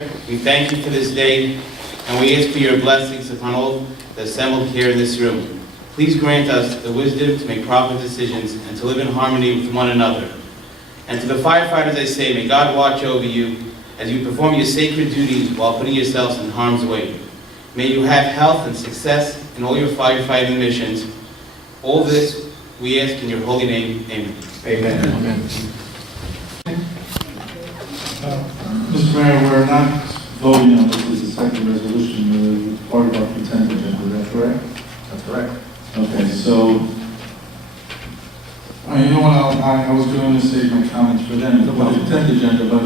We thank you for this day, and we ask for your blessings upon all the assembled here in this room. Please grant us the wisdom to make proper decisions and to live in harmony with one another. And to the firefighters I say, may God watch over you as you perform your sacred duties while putting yourselves in harm's way. May you have health and success in all your firefighting missions. All this we ask in your holy name. Amen. Amen. Amen. Mr. Mayor, we're not voting on this as a second resolution, part of our consent agenda, is that correct? That's correct. Okay, so, you know what, I was going to save my comments for then, the consent agenda, but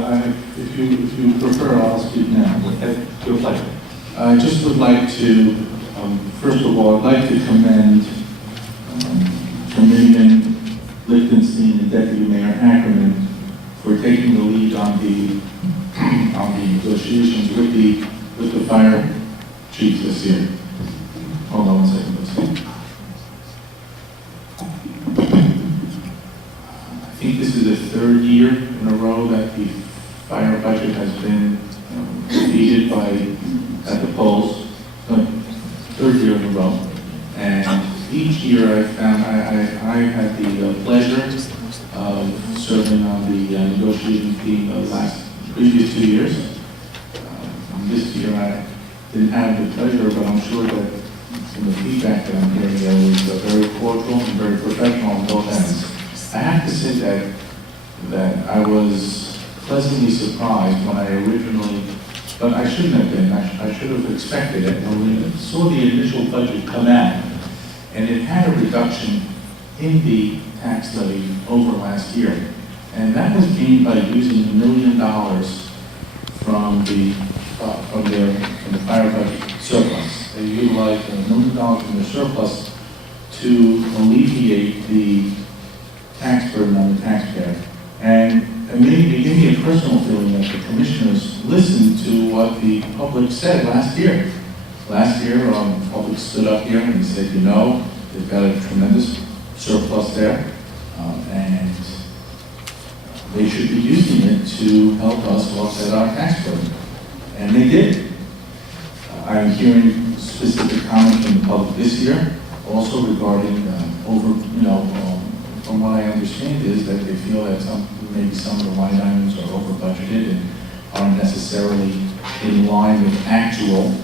if you prefer, I'll speak now. Okay, your pleasure. I just would like to, first of all, I'd like to commend Comedian Lichtenstein and Deputy Mayor Ackerman for taking the lead on the negotiations with the fire chief this year. Hold on one second, please. I think this is the third year in a row that the fire budget has been defeated at the polls. Third year in a row. And each year I found I had the pleasure of serving on the negotiating team the previous 2 years. This year I didn't have the pleasure, but I'm sure that from the feedback that I'm hearing there was very cordial and very professional on both ends. I have to say that I was pleasantly surprised when I originally, but I shouldn't have been, I should have expected it, when we saw the initial budget come out, and it had a reduction in the tax levy over last year. And that was gained by using $1 million from the fire budget surplus. They utilized $1 million from the surplus to alleviate the tax burden on the taxpayer. And it gave me a personal feeling that the commissioners listened to what the public said last year. Last year, the public stood up here and said, you know, they've got a tremendous surplus there, and they should be using it to help us offset our tax burden. And they did. I'm hearing specific comments from the public this year, also regarding from what I understand is that they feel that maybe some of the line items are over budgeted and aren't necessarily in line with actual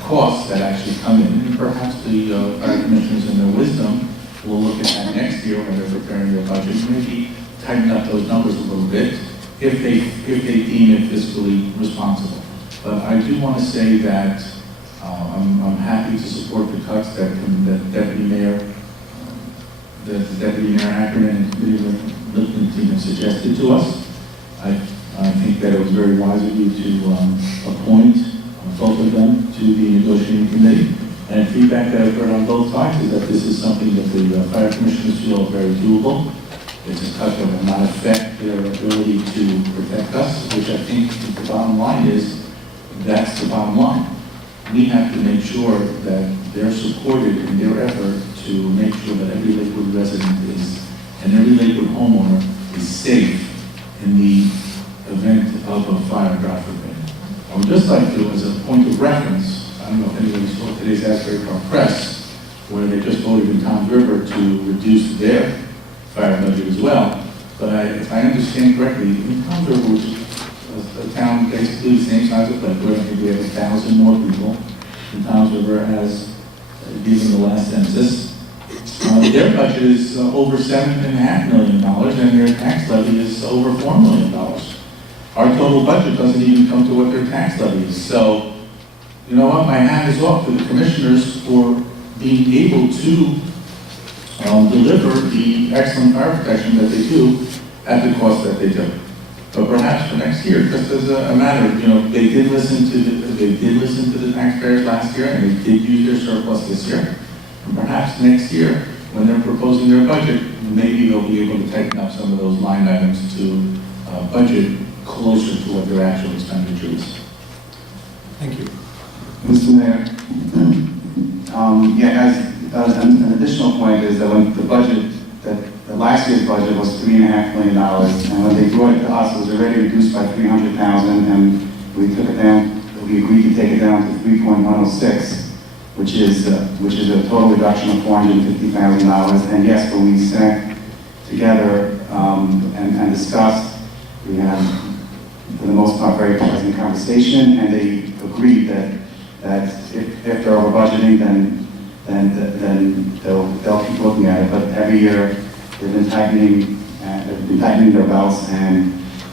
costs that actually come in. And perhaps the fire commissioners in their wisdom will look at that next year when they're preparing their budget, maybe tighten up those numbers a little bit if they deem it fiscally responsible. But I do want to say that I'm happy to support the cuts that Deputy Mayor Ackerman and Committee Lichtenstein have suggested to us. I think that it was very wise of you to appoint both of them to the negotiating committee. And feedback that I've heard on both sides is that this is something that the fire commissioners feel very doable. It's a cut that will not affect their ability to protect us, which I think the bottom line is, that's the bottom line. We have to make sure that they're supported in their effort to make sure that every Lakewood resident and every Lakewood homeowner is safe in the event of a fire, God forbid. I would just like to, as a point of reference, I don't know if anybody saw today's Asbury Park Press, where they just voted in Toms River to reduce their fire budget as well. But if I understand correctly, in Toms River, which is a town basically the same size as Lakewood, I think we have 1,000 more people than Toms River has, given the last census. Their budget is over $7.5 million, and their tax levy is over $4 million. Our total budget doesn't even come to what their tax levy is. So, you know what, my hat is off to the commissioners for being able to deliver the excellent fire protection that they do at the cost that they do. But perhaps for next year, just as a matter of, they did listen to the taxpayers last year, and they did use their surplus this year. And perhaps next year, when they're proposing their budget, maybe they'll be able to tighten up some of those line items to budget closer to what their actual expenditure is. Thank you. Mr. Mayor, as an additional point is that when the budget that that last year's budget was $3.5 million, and when they brought it to us, it was already reduced by $300,000, and we took it down, we agreed to take it down to 3.106, which is a total reduction of $450,000. And yes, when we sat together and discussed, we had, for the most part, very pleasant conversation, and they agreed that if they're over budgeting, then they'll keep looking at it. But every year they've been tightening their belts and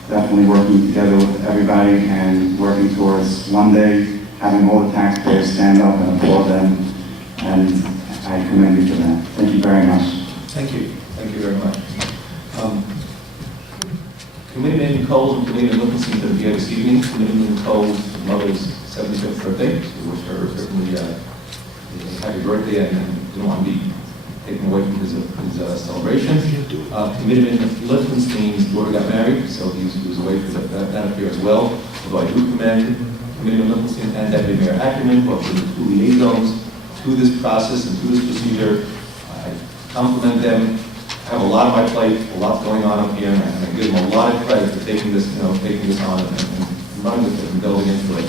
definitely working together with everybody and working towards one day having all the taxpayers stand up and applaud them. And I commend you for that. Thank you very much. Thank you. Thank you very much. Committeeman Cole's and Committeeman Livingston are here this evening. Committeeman Cole's mother's 75th birthday, so we wish her certainly a happy birthday and don't want to be taken away from his celebration. Committeeman Livingston's daughter got married, so he was away for that affair as well. Although I do commend Committeeman Livingston and Deputy Mayor Ackerman for being the two liaisons to this process and to this procedure. I compliment them. I have a lot on my plate, a lot going on up here, and I give them a lot of credit for taking this on and running with it and building into it.